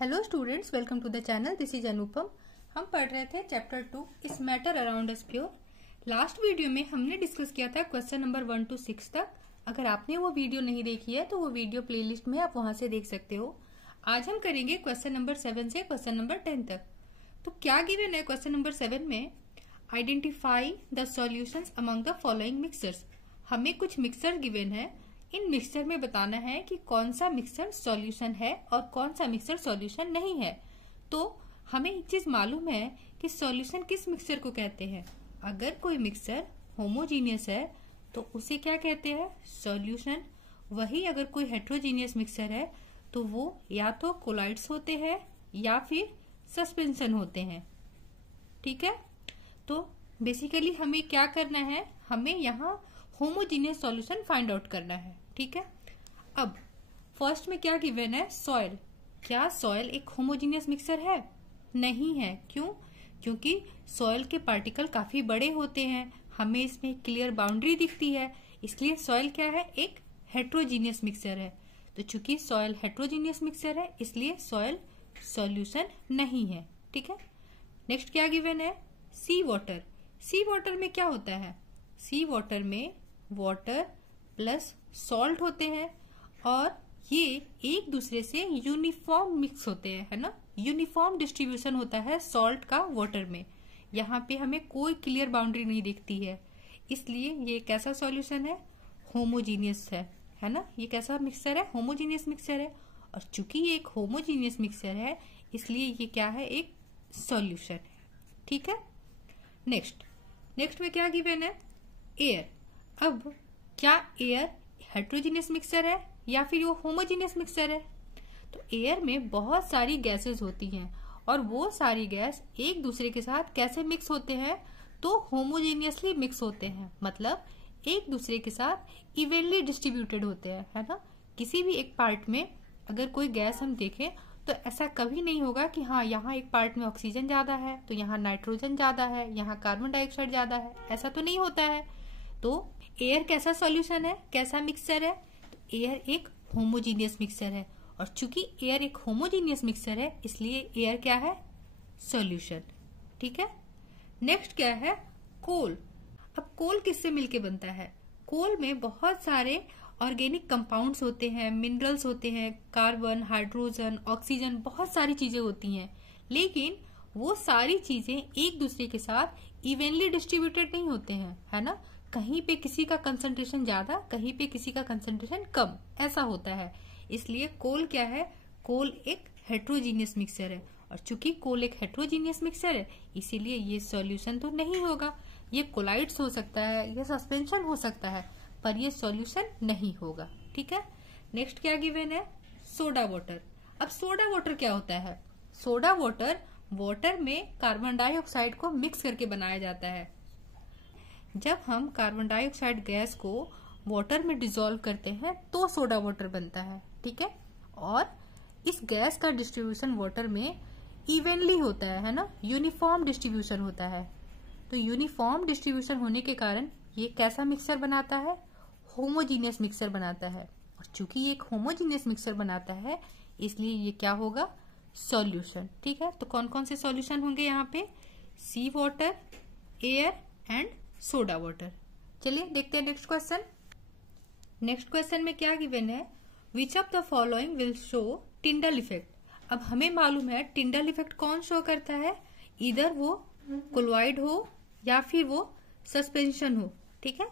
Hello students, welcome to the channel. This is Anupam. हम पढ़ रहे थे chapter 2 is matter around us pure. Last video में हमने डिस्कस किया था क्वेश्चन नंबर 1 to 6 तक। अगर आपने वो वीडियो नहीं देखी है तो वो वीडियो प्लेलिस्ट में आप वहां से देख सकते हो। आज हम करेंगे क्वेश्चन नंबर 7 से क्वेश्चन नंबर 10 तक। तो क्या गिवन है क्वेश्चन नंबर 7 में? Identify the solutions among the following mixtures. हमें कुछ मिक्सचर गिवन है, इन मिक्सचर में बताना है कि कौन सा मिक्सचर सॉल्यूशन है और कौन सा मिक्सचर सॉल्यूशन नहीं है। तो हमें एक चीज मालूम है कि सॉल्यूशन किस मिक्सचर को कहते हैं। अगर कोई मिक्सचर होमोजीनियस है तो उसे क्या कहते हैं? सॉल्यूशन। वही अगर कोई हेट्रोजीनियस मिक्सचर है तो वो या तो कोलाइड्स होते हैं या फिर सस्पेंशन होते हैं। ठीक है, तो बेसिकली हमें क्या करना है, हमें यहाँ होमोजीनियस सॉल्यूशन फाइंड आउट करना है। ठीक है, अब फर्स्ट में क्या गिवन है? सॉइल। क्या सॉइल एक होमोजीनियस मिक्सचर है? नहीं है। क्यों? क्योंकि सॉइल के पार्टिकल काफी बड़े होते हैं, हमें इसमें क्लियर बाउंड्री दिखती है, इसलिए सॉइल क्या है? एक हेट्रोजीनियस मिक्सचर है। तो चूंकि सॉइल हेट्रोजीनियस मिक्सचर है इसलिए सॉइल सॉल्यूशन नहीं है। ठीक है, नेक्स्ट क्या गिवन है? सी वाटर। सी वाटर में क्या होता है? सी वाटर में वाटर प्लस सॉल्ट होते हैं और ये एक दूसरे से यूनिफॉर्म मिक्स होते हैं, है ना। यूनिफॉर्म डिस्ट्रीब्यूशन होता है सॉल्ट का वाटर में। यहाँ पे हमें कोई क्लियर बाउंड्री नहीं दिखती है, इसलिए ये कैसा सॉल्यूशन है? होमोजीनियस है ना। ये कैसा मिक्सचर है? होमोजीनियस मिक्सचर है। और चूंकि ये एक होमोजीनियस मिक्सचर है इसलिए ये क्या है? एक सॉल्यूशन है। ठीक है, नेक्स्ट में क्या गिवन है? एयर। अब क्या एयर हेट्रोजीनियस मिक्सचर है या फिर वो होमोजीनियस मिक्सचर है? तो एयर में बहुत सारी गैसेस होती हैं और वो सारी गैस एक दूसरे के साथ कैसे मिक्स होते हैं? तो होमोजीनियसली मिक्स होते हैं, मतलब एक दूसरे के साथ इवनली डिस्ट्रीब्यूटेड होते हैं, है ना। किसी भी एक पार्ट में अगर कोई गैस हम देखें तो ऐसा कभी नहीं होगा कि हाँ यहाँ एक पार्ट में ऑक्सीजन ज्यादा है तो यहाँ नाइट्रोजन ज्यादा है, यहाँ कार्बन डाइऑक्साइड ज्यादा है, ऐसा तो नहीं होता है। तो एयर कैसा सॉल्यूशन है, कैसा मिक्सचर है? तो एयर एक होमोजीनियस मिक्सचर है और चूंकि एयर एक होमोजीनियस मिक्सचर है इसलिए एयर क्या है? सॉल्यूशन। ठीक है, नेक्स्ट क्या है? कोल। अब कोल किससे मिलके बनता है? कोल में बहुत सारे ऑर्गेनिक कंपाउंड्स होते हैं, मिनरल्स होते हैं, कार्बन, हाइड्रोजन, ऑक्सीजन, बहुत सारी चीजें होती हैं, लेकिन वो सारी चीजें एक दूसरे के साथ इवनली डिस्ट्रीब्यूटेड नहीं होते हैं, है ना। कहीं पे किसी का कंसंट्रेशन ज्यादा, कहीं पे किसी का कंसंट्रेशन कम, ऐसा होता है। इसलिए कोल क्या है? कोल एक हेट्रोजीनियस मिक्सचर है और चूंकि कोल एक हेट्रोजीनियस मिक्सचर है इसीलिए ये सॉल्यूशन तो नहीं होगा। ये कोलाइड्स हो सकता है, ये सस्पेंशन हो सकता है, पर ये सॉल्यूशन नहीं होगा। ठीक है, नेक्स्ट क्या गिवन है? Soda water. अब सोडा वाटर क्या होता है? सोडा वाटर में कार्बन डाइऑक्साइड को मिक्स करके बनाया जाता है। जब हम कार्बन डाइऑक्साइड गैस को वाटर में डिसॉल्व करते हैं तो सोडा वाटर बनता है। ठीक है, और इस गैस का डिस्ट्रीब्यूशन वाटर में इवनली होता है ना, यूनिफॉर्म डिस्ट्रीब्यूशन होता है। तो यूनिफॉर्म डिस्ट्रीब्यूशन होने के कारण ये कैसा मिक्सचर बनाता है? होमोजीनियस मिक्सचर बनाता है और चूंकि ये एक होमोजीनियस मिक्सचर बनाता है इसलिए ये क्या होगा? सॉल्यूशन। ठीक है, तो कौन कौन से सॉल्यूशन होंगे यहाँ पे? Sea water, air and soda water. चलिए देखते हैं नेक्स्ट क्वेश्चन। नेक्स्ट क्वेश्चन में क्या गिवन है? Which of the following will show Tyndall effect. अब हमें मालूम है टिंडल इफेक्ट कौन शो करता है, इधर वो कोलॉइड हो या फिर वो सस्पेंशन हो। ठीक है,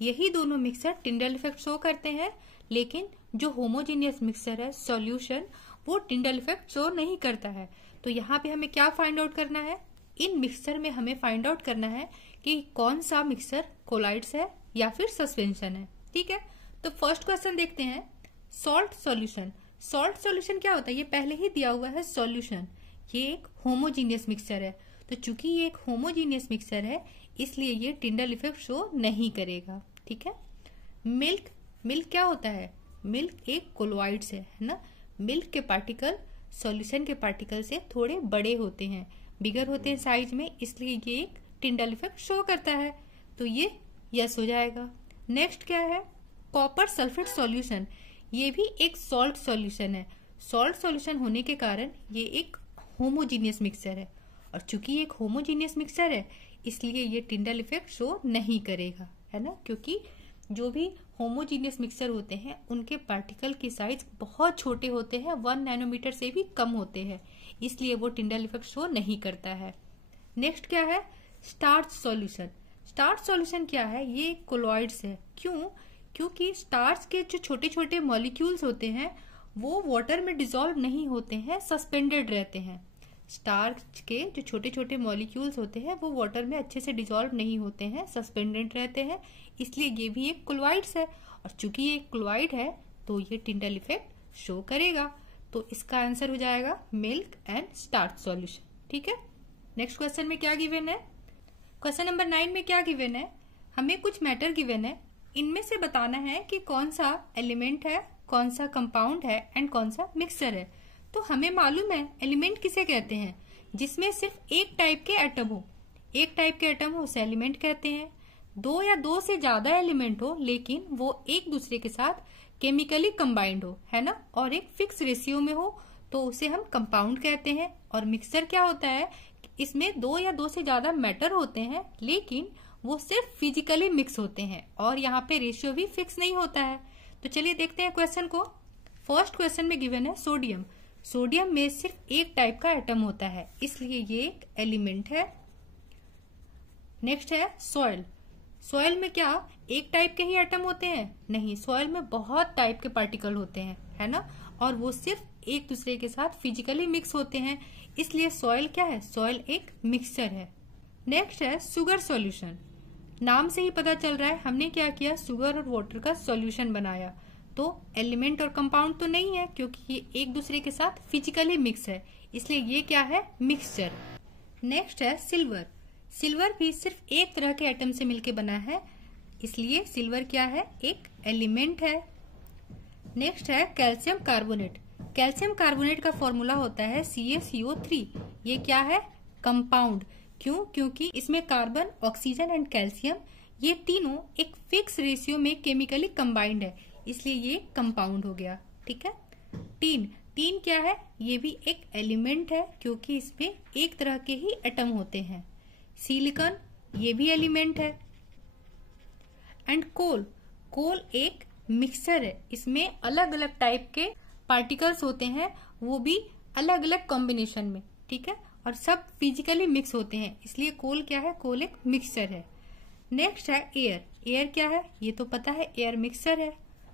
यही दोनों मिक्सचर टिंडल इफेक्ट शो करते हैं, लेकिन जो होमोजीनियस मिक्सचर है सॉल्यूशन वो टिंडल इफेक्ट शो नहीं करता है। तो यहाँ पे हमें क्या फाइंड आउट करना है? इन मिक्सचर में हमें फाइंड आउट करना है कि कौन सा मिक्सचर कोलाइड्स है या फिर सस्पेंशन है। ठीक है, तो फर्स्ट क्वेश्चन देखते हैं। Salt solution. सॉल्ट सॉल्यूशन क्या होता है? ये पहले ही दिया हुआ है सॉल्यूशन। ये एक होमोजीनियस मिक्सचर है, तो चूंकि ये एक होमोजीनियस मिक्सचर है इसलिए ये टिंडल इफेक्ट शो नहीं करेगा। ठीक है, मिल्क क्या होता है? मिल्क एक कोलॉइड्स है ना। मिल्क के पार्टिकल सॉल्यूशन के पार्टिकल से थोड़े बड़े होते हैं, बिगर होते हैं साइज में, इसलिए ये एक टिंडल इफेक्ट शो करता है, तो ये यस हो जाएगा। नेक्स्ट क्या है? Copper sulphate solution. ये भी एक सॉल्ट सॉल्यूशन है। सॉल्ट सॉल्यूशन होने के कारण ये एक होमोजीनियस मिक्सचर है, और चूंकि ये एक होमोजीनियस मिक्सचर है इसलिए ये टिंडल इफेक्ट शो नहीं करेगा, है ना, क्योंकि जो भी होमोजीनियस मिक्सचर होते हैं उनके पार्टिकल की साइज बहुत छोटे होते हैं, 1 नैनोमीटर से भी कम होते हैं, इसलिए वो टिंडल इफेक्ट शो नहीं करता है। नेक्स्ट क्या है, स्टार्च सॉल्यूशन। स्टार्च सॉल्यूशन क्या है, ये कोलॉइड्स है। क्योंकि स्टार्च के जो छोटे छोटे मॉलिक्यूल्स होते हैं वो वाटर में डिसॉल्व नहीं होते हैं, सस्पेंडेड रहते हैं। स्टार्च के जो छोटे छोटे मॉलिक्यूल्स होते हैं वो वाटर में अच्छे से डिसॉल्व नहीं होते हैं, सस्पेंडेड रहते हैं, इसलिए ये भी एक कोलॉइड्स है, और चूंकि ये कोलॉइड है तो ये टिंडल इफेक्ट शो करेगा। तो इसका आंसर हो जाएगा मिल्क एंड स्टार्च सॉल्यूशन। ठीक है, नेक्स्ट क्वेश्चन में क्या गिवन है, क्वेश्चन नंबर 9 में क्या गिवन है, हमें कुछ मैटर गिवन है, इनमें से बताना है कि कौन सा एलिमेंट है, कौन सा कंपाउंड है एंड कौन सा मिक्सचर है। तो हमें मालूम है एलिमेंट किसे कहते हैं, जिसमें सिर्फ एक टाइप के एटम हो, एक टाइप के एटम हो उसे एलिमेंट कहते हैं। 2 या 2 से ज्यादा एलिमेंट हो लेकिन वो एक दूसरे के साथ केमिकली कंबाइंड हो, है ना, और एक फिक्स रेशियो में हो तो उसे हम कंपाउंड कहते हैं। और मिक्सचर क्या होता है, इसमें 2 या 2 से ज्यादा मैटर होते हैं लेकिन वो सिर्फ फिजिकली मिक्स होते हैं और यहाँ पे रेशियो भी फिक्स नहीं होता है। तो चलिए देखते हैं क्वेश्चन को। फर्स्ट क्वेश्चन में गिवन है सोडियम। सोडियम में सिर्फ एक टाइप का एटम होता है इसलिए ये एक एलिमेंट है। नेक्स्ट है सॉइल। सॉइल में क्या एक टाइप के ही एटम होते हैं, नहीं, सॉइल में बहुत टाइप के पार्टिकल होते हैं, है ना, और वो सिर्फ एक दूसरे के साथ फिजिकली मिक्स होते हैं, इसलिए सॉइल क्या है, सॉइल एक मिक्सचर है। नेक्स्ट है शुगर सॉल्यूशन। नाम से ही पता चल रहा है हमने क्या किया, शुगर और वाटर का सॉल्यूशन बनाया। तो एलिमेंट और कंपाउंड तो नहीं है क्योंकि ये एक दूसरे के साथ फिजिकली मिक्स है, इसलिए ये क्या है, मिक्सचर। नेक्स्ट है सिल्वर। सिल्वर भी सिर्फ एक तरह के एटम से मिलके बना है, इसलिए सिल्वर क्या है, एक एलिमेंट है। नेक्स्ट है कैल्शियम कार्बोनेट। कैल्शियम कार्बोनेट का फॉर्मूला होता है CaCO3। ये क्या है, कंपाउंड। क्योंकि इसमें कार्बन, ऑक्सीजन एंड कैल्शियम ये तीनों एक फिक्स रेशियो में केमिकली कंबाइंड है, इसलिए ये कंपाउंड हो गया। ठीक है। टीन क्या है, ये भी एक एलिमेंट है क्योंकि इसमें एक तरह के ही एटम होते हैं। सिलिकॉन ये भी एलिमेंट है। एंड कोल एक मिक्सचर है, इसमें अलग अलग टाइप के पार्टिकल्स होते हैं, वो भी अलग अलग कॉम्बिनेशन में, ठीक है, और सब फिजिकली मिक्स होते हैं, इसलिए कोल क्या है, कोल एक मिक्सचर है। नेक्स्ट है एयर। एयर क्या है, ये तो पता है, एयर मिक्सचर है।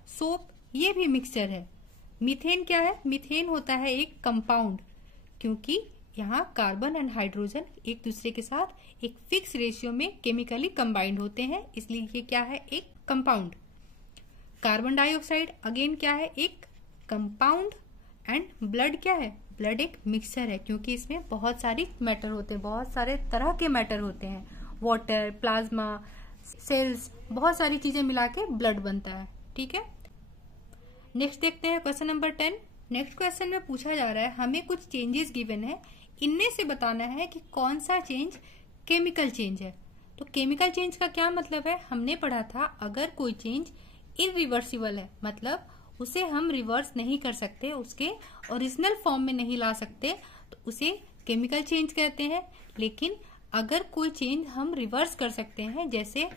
सोप ये भी मिक्सचर है। मीथेन क्या है, मीथेन होता है एक कंपाउंड, क्योंकि यहाँ कार्बन एंड हाइड्रोजन एक दूसरे के साथ एक फिक्स रेशियो में केमिकली कंबाइंड होते हैं, इसलिए ये क्या है, एक कंपाउंड। कार्बन डाइऑक्साइड अगेन क्या है, एक कंपाउंड। एंड ब्लड क्या है, ब्लड एक मिक्सचर है क्योंकि इसमें बहुत सारी मैटर होते हैं, बहुत सारे तरह के मैटर होते हैं, वाटर, प्लाज्मा, सेल्स, बहुत सारी चीजें मिला के ब्लड बनता है। ठीक है। नेक्स्ट देखते हैं क्वेश्चन नंबर 10। नेक्स्ट क्वेश्चन में पूछा जा रहा है हमें कुछ चेंजेस गिवन है, इनमें से बताना है कि कौन सा चेंज केमिकल चेंज है। तो केमिकल चेंज का क्या मतलब है, हमने पढ़ा था अगर कोई चेंज इरिवर्सिबल है, मतलब उसे हम रिवर्स नहीं कर सकते, उसके ओरिजिनल फॉर्म में नहीं ला सकते, तो उसे केमिकल चेंज कहते हैं। लेकिन अगर कोई चेंज हम रिवर्स कर सकते हैं, जैसे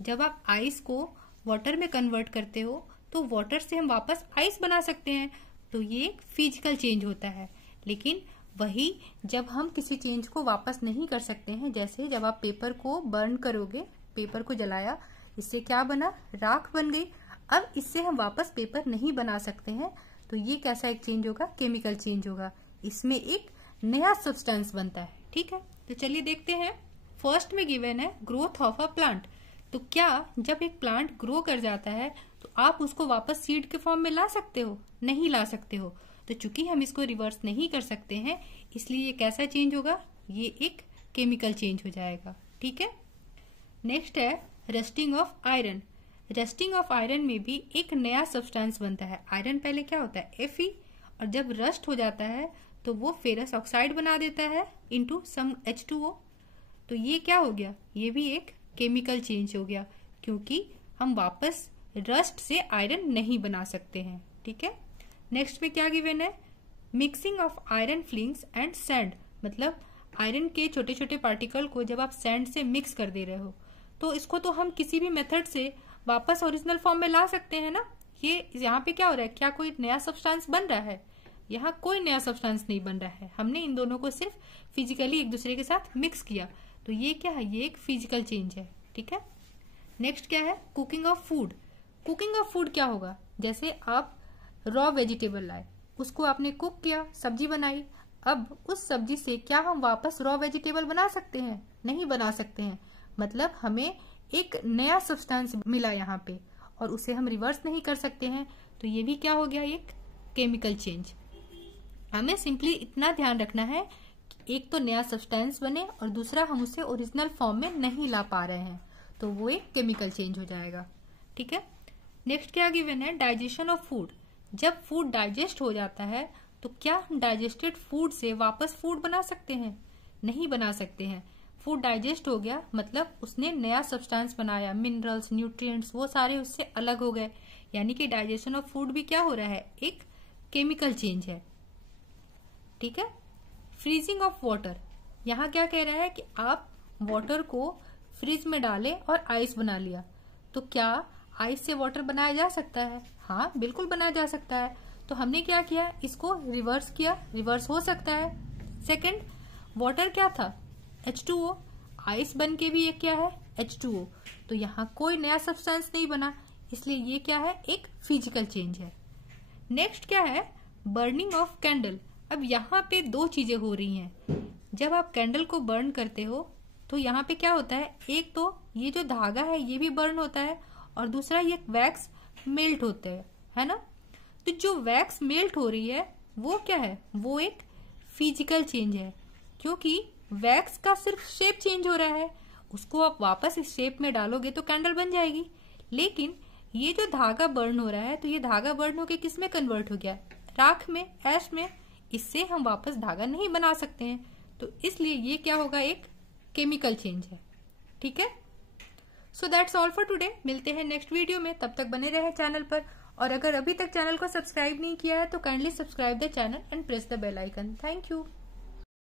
जब आप आइस को वाटर में कन्वर्ट करते हो तो वाटर से हम वापस आइस बना सकते हैं, तो ये फिजिकल चेंज होता है। लेकिन वही जब हम किसी चेंज को वापस नहीं कर सकते हैं, जैसे जब आप पेपर को बर्न करोगे, पेपर को जलाया, इससे क्या बना, राख बन गई, अब इससे हम वापस पेपर नहीं बना सकते हैं, तो ये कैसा एक चेंज होगा, केमिकल चेंज होगा, इसमें एक नया सब्सटेंस बनता है। ठीक है, तो चलिए देखते हैं। फर्स्ट में गिवन है ग्रोथ ऑफ अ प्लांट। तो क्या जब एक प्लांट ग्रो कर जाता है तो आप उसको वापस सीड के फॉर्म में ला सकते हो, नहीं ला सकते हो। तो चूंकि हम इसको रिवर्स नहीं कर सकते हैं, इसलिए ये कैसा चेंज होगा, ये एक केमिकल चेंज हो जाएगा। ठीक है। नेक्स्ट है rusting of iron. Rusting of iron में भी एक नया सब्सटेंस बनता है। आयरन पहले क्या होता है, Fe, और जब रस्ट हो जाता है तो वो फेरस ऑक्साइड बना देता है इनटू सम H2O। तो ये क्या हो गया, ये भी एक केमिकल चेंज हो गया, क्योंकि हम वापस रस्ट से आयरन नहीं बना सकते हैं। ठीक है। नेक्स्ट में क्या गिवन है, mixing of iron flings and sand, मतलब आयरन के छोटे छोटे पार्टिकल को जब आप सैंड से मिक्स कर दे रहे हो तो इसको तो हम किसी भी मेथड से वापस ओरिजिनल फॉर्म में ला सकते हैं ना। ये यहाँ पे क्या हो रहा है, क्या कोई नया सब्सटेंस बन रहा है? यहाँ कोई नया सब्सटेंस नहीं बन रहा है, हमने इन दोनों को सिर्फ फिजिकली एक दूसरे के साथ मिक्स किया। तो ये क्या है, ये एक फिजिकल चेंज है। ठीक है, नेक्स्ट क्या है, cooking of food. Cooking of food क्या होगा, जैसे आप रॉ वेजिटेबल लाए, उसको आपने कुक किया, सब्जी बनाई। अब उस सब्जी से क्या हम वापस रॉ वेजिटेबल बना सकते हैं? नहीं बना सकते हैं, मतलब हमें एक नया सब्सटेंस मिला यहाँ पे और उसे हम रिवर्स नहीं कर सकते हैं। तो ये भी क्या हो गया, एक केमिकल चेंज। हमें सिंपली इतना ध्यान रखना है कि एक तो नया सब्सटेंस बने और दूसरा हम उसे ओरिजिनल फॉर्म में नहीं ला पा रहे हैं, तो वो एक केमिकल चेंज हो जाएगा। ठीक है, नेक्स्ट क्या गिवन है, डाइजेशन ऑफ फूड। जब फूड डाइजेस्ट हो जाता है तो क्या हम डाइजेस्टेड फूड से वापस फूड बना सकते हैं? नहीं बना सकते हैं। फूड डाइजेस्ट हो गया मतलब उसने नया सब्सटेंस बनाया, मिनरल्स, न्यूट्रिएंट्स वो सारे उससे अलग हो गए, यानी कि डाइजेशन ऑफ फूड भी क्या हो रहा है, एक केमिकल चेंज है। ठीक है, फ्रीजिंग ऑफ वाटर। यहाँ क्या कह रहा है कि आप वाटर को फ्रिज में डालें और आइस बना लिया, तो क्या आइस से वाटर बनाया जा सकता है? हाँ, बिल्कुल बनाया जा सकता है। तो हमने क्या किया, इसको रिवर्स किया, रिवर्स हो सकता है। सेकंड, वाटर क्या था, H2O, आइस बन के भी ये क्या है, H2O। तो यहाँ कोई नया सब्सटेंस नहीं बना, इसलिए ये क्या है, एक फिजिकल चेंज है। नेक्स्ट क्या है, बर्निंग ऑफ कैंडल। अब यहाँ पे दो चीजें हो रही हैं। जब आप कैंडल को बर्न करते हो तो यहाँ पे क्या होता है, एक तो ये जो धागा है ये भी बर्न होता है और दूसरा ये वैक्स मेल्ट होता है ना। तो जो वैक्स मेल्ट हो रही है वो क्या है, वो एक फिजिकल चेंज है, क्योंकि वैक्स का सिर्फ शेप चेंज हो रहा है, उसको आप वापस इस शेप में डालोगे तो कैंडल बन जाएगी। लेकिन ये जो धागा बर्न हो रहा है, तो ये धागा बर्न होके किस में कन्वर्ट हो गया, राख में, ऐश में। इससे हम वापस धागा नहीं बना सकते हैं, तो इसलिए ये क्या होगा, एक केमिकल चेंज है। ठीक है, so that's all for today. मिलते हैं नेक्स्ट वीडियो में, तब तक बने रहे चैनल पर। और अगर अभी तक चैनल को सब्सक्राइब नहीं किया है तो kindly subscribe the channel and press the bell icon. Thank you.